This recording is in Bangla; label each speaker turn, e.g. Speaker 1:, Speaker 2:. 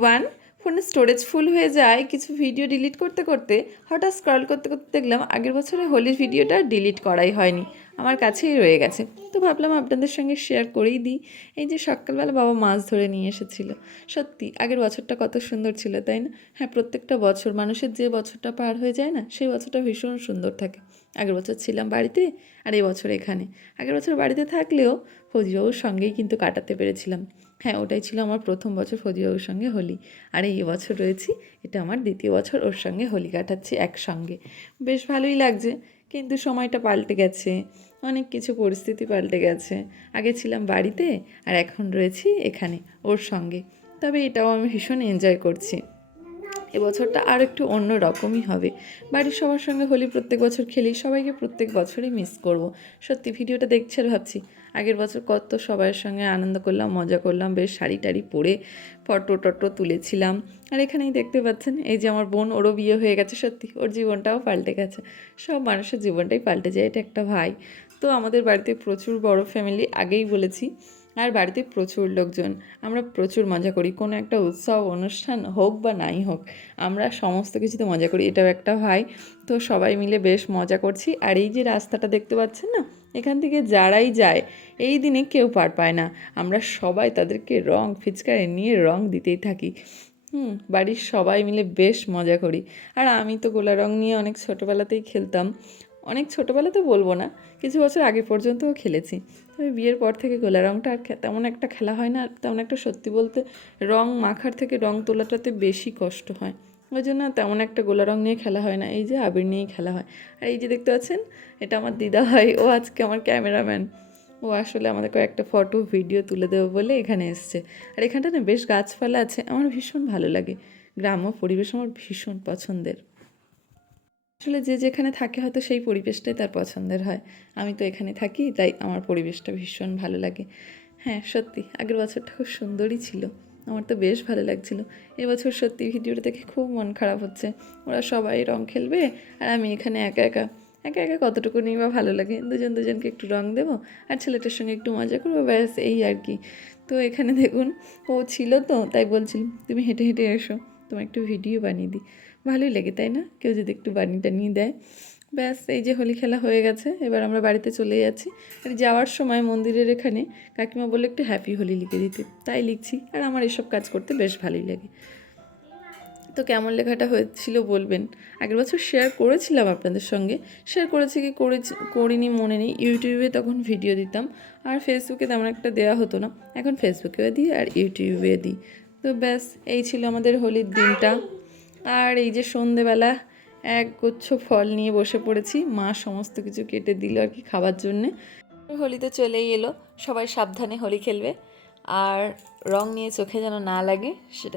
Speaker 1: ওয়ান ফোনের স্টোরেজ ফুল হয়ে যায়। কিছু ভিডিও ডিলিট করতে করতে, হঠাৎ স্ক্রল করতে করতে দেখলাম আগের বছরে হোলির ভিডিওটা ডিলিট করাই হয়নি। আমার কাছেই রয়ে গেছে। তো ভাবলাম আপনাদের সঙ্গে শেয়ার করেই দিই। এই যে সকালবেলা বাবা মাছ ধরে নিয়ে এসেছিল। সত্যি, আগের বছরটা কত সুন্দর ছিল, তাই না? হ্যাঁ প্রত্যেকটা বছর, মানুষের যে বছরটা পার হয়ে যায় না, সেই বছরটা ভীষণ সুন্দর থাকে। আগের বছর ছিলাম বাড়িতে আর এই বছর এখানে। আগের বছর বাড়িতে থাকলেও ফৌজিবাবুর সঙ্গেই কিন্তু কাটাতে পেরেছিলাম। হ্যাঁ ওটাই ছিল আমার প্রথম বছর ফৌজিবাবুর সঙ্গে হোলি। আর এই বছর রয়েছি, এটা আমার দ্বিতীয় বছর ওর সঙ্গে হোলি কাটাচ্ছি একসঙ্গে। বেশ ভালোই লাগছে, কিন্তু সময়টা পাল্টে গেছে, অনেক কিছু পরিস্থিতি পাল্টে গেছে। আগে ছিলাম বাড়িতে আর এখন রয়েছি এখানে, ওর সঙ্গে। তবে এটাও আমি ভীষণ এনজয় করছি। এবছরটা আর একটু অন্য রকমই হবে। বাড়ির সবার সঙ্গে হোলি প্রত্যেক বছর খেলি, সবাইকে প্রত্যেক বছরই মিস করব। সত্যি ভিডিওটা দেখছি আর ভাবছি, আগের বছর কত সবার সঙ্গে আনন্দ করলাম, মজা করলাম, বেশ শাড়ি টাড়ি পরে ফটো টটো তুলেছিলাম। আর এখানেই দেখতে পাচ্ছেন, এই যে আমার বোন, ওরও বিয়ে হয়ে গেছে সত্যি, ওর জীবনটাও পাল্টে গেছে। সব মানুষের জীবনটাই পাল্টে যায়, এটা একটা ভাই। তো আমাদের বাড়িতে প্রচুর বড় ফ্যামিলি আগেই বলেছি আর বাড়িতে প্রচুর লোকজন। আমরা প্রচুর মজা করি। কোনো একটা উৎসব, অনুষ্ঠান হোক বা নাই হোক, আমরা সমস্ত কিছুতে মজা করি। এটাও একটা ভাই। তো সবাই মিলে বেশ মজা করছি। আর এই যে রাস্তাটা দেখতে পাচ্ছেন না? এখান থেকে যারাই যায়, এই দিনে কেউ পার পায় না। আমরা সবাই তাদেরকে রং ফিচকারে নিয়ে রং দিতেই থাকি। হুম, বাড়ির সবাই মিলে বেশ মজা করি। আর আমি তো গোলা রং নিয়ে অনেক ছোটোবেলাতেই খেলতাম। অনেক ছোটোবেলাতে বলব না, কিছু বছর আগে পর্যন্তও খেলেছি। তবে বিয়ের পর থেকে গোলা রঙটা আর তেমন একটা খেলা হয় না, আর তেমন একটা সত্যি বলতে রং মাখার থেকে রং তোলাটাতে বেশি কষ্ট হয়। ওই জন্য তেমন একটা গোলা রং নিয়ে খেলা হয় না, এই যে আবির নিয়েই খেলা হয়। আর এই যে দেখতে পাচ্ছেন, এটা আমার দিদা হয় ও আজকে আমার ক্যামেরাম্যান। ও আসলে আমাদের কয়েকটা ফটো, ভিডিও তুলে দেবো বলে এখানে এসছে। আর এখানটা না বেশ গাছপালা আছে, আমার ভীষণ ভালো লাগে। গ্রাম্য পরিবেশ আমার ভীষণ পছন্দের। আসলে যে যেখানে থাকে হয়তো সেই পরিবেশটাই তার পছন্দের হয়। আমি তো এখানে থাকি, তাই আমার পরিবেশটা ভীষণ ভালো লাগে। হ্যাঁ সত্যি, আগের বছরটা খুব সুন্দরই ছিল। আমার তো বেশ ভালো লাগছিল। এবছর সত্যি ভিডিওটা দেখে খুব মন খারাপ হচ্ছে। ওরা সবাই রং খেলবে আর আমি এখানে একা একা। একা একা কতটুকু নিয়ে বা ভালো লাগে? দুজন দুজনকে একটু রং দেবো আর ছেলেটার সঙ্গে একটু মজা করব, ব্যাস এই আর কি। তো এখানে দেখুন, ও ছিল তো, তাই বলছিলাম, তুমি হেঁটে হেঁটে এসো। তোমার একটু ভিডিও বানিয়ে দিই। ভালোই লাগে, তাই না? কেউ যদি একটু বানিয়ে টানিয়ে দেয়। ব্যাস, এই যে হোলি খেলা হয়ে গেছে, এবার আমরা বাড়িতে চলে যাচ্ছি। আর যাওয়ার সময় মন্দিরের এখানে কাকিমা বলে একটু হ্যাপি হোলি লিখে দিতে। তাই লিখছি, আর আমার এসব কাজ করতে বেশ ভালোই লাগে। তো কেমন লেখাটা হয়েছিল বলবেন? আগের বছর শেয়ার করেছিলাম আপনাদের সঙ্গে। শেয়ার করেছি কি করিনি, মনে নেই। ইউটিউবে তখন ভিডিও দিতাম, আর ফেসবুকে তেমন একটা দেওয়া হতো না। এখন ফেসবুকেও দিই, আর ইউটিউবে দিই। তো ব্যাস, এই ছিল আমাদের হোলির দিনটা। আর এই যে সন্ধেবেলা এক গুচ্ছ ফল নিয়ে বসে পড়েছি, মা সমস্ত কিছু কেটে দিল আর কি খাবার জন্যে। হোলিতে চলেই এলো, সবাই সাবধানে হোলি খেলবে, আর রং নিয়ে চোখে যেন না লাগে সেটা